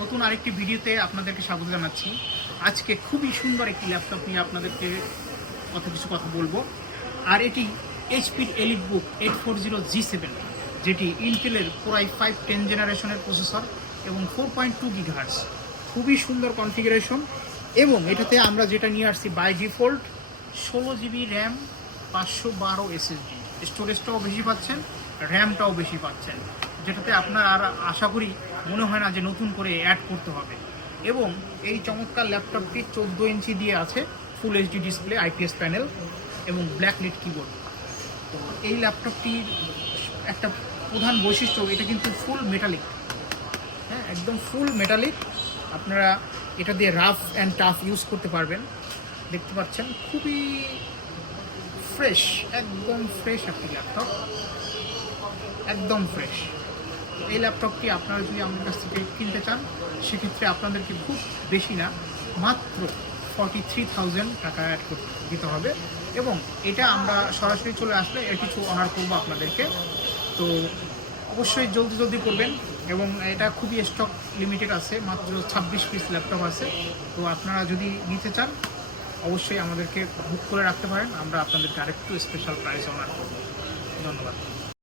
নতুন আরেকটি ভিডিওতে আপনাদেরকে স্বাগত জানাচ্ছি। আজকে খুবই সুন্দর একটি ল্যাপটপ নিয়ে আপনাদেরকে কত কিছু কথা বলব। আর এটি এইচপির elite book eight four zero G seven যেটি ইন্টেলের কোরাই ফাইভ টেন জেনারেশনের প্রসেসর এবং ফোর পয়েন্ট টু গিগাহার্স খুবই সুন্দর কনফিগারেশন এবং এটাতে আমরা যেটা নিয়ে আসছি বাই ডিফল্ট ষোলো জিবি র্যাম পাঁচশো বারো এসএসডি স্টোরেজটাও বেশি পাচ্ছেন র্যামটাও বেশি পাচ্ছেন। যেটাতে আপনার আর আশা করি মনে হয় না যে নতুন করে অ্যাড করতে হবে। এবং এই চমৎকার ল্যাপটপটি চোদ্দ ইঞ্চি দিয়ে আছে full HD display IPS panel এবং ব্ল্যাক লিট কিবোর্ড তো এই ল্যাপটপটির একটা প্রধান বৈশিষ্ট্য, এটা কিন্তু ফুল মেটালিক হ্যাঁ একদম ফুল মেটালিক আপনারা এটা দিয়ে রাফ অ্যান্ড টাফ ইউজ করতে পারবেন। দেখতে পাচ্ছেন, খুবই ফ্রেশ একদম ফ্রেশ একটি ল্যাপটপ একদম ফ্রেশ এই ল্যাপটপটি আপনারা যদি আমাদের কাছ থেকে কিনতে চান, সেক্ষেত্রে আপনাদেরকে খুব বেশি না, মাত্র ফর্টি থ্রি থাউজেন্ড টাকা অ্যাড করতে দিতে হবে। এবং এটা আমরা সরাসরি চলে আসলে এর কিছু অনার করব আপনাদেরকে। তো অবশ্যই জলদি জলদি করবেন এবং এটা খুবই স্টক লিমিটেড আছে, মাত্র ছাব্বিশ পিস ল্যাপটপ আছে। তো আপনারা যদি নিতে চান, অবশ্যই আমাদেরকে বুক করে রাখতে পারেন। আমরা আপনাদেরকে আরেকটু স্পেশাল প্রাইস অনার করব। ধন্যবাদ।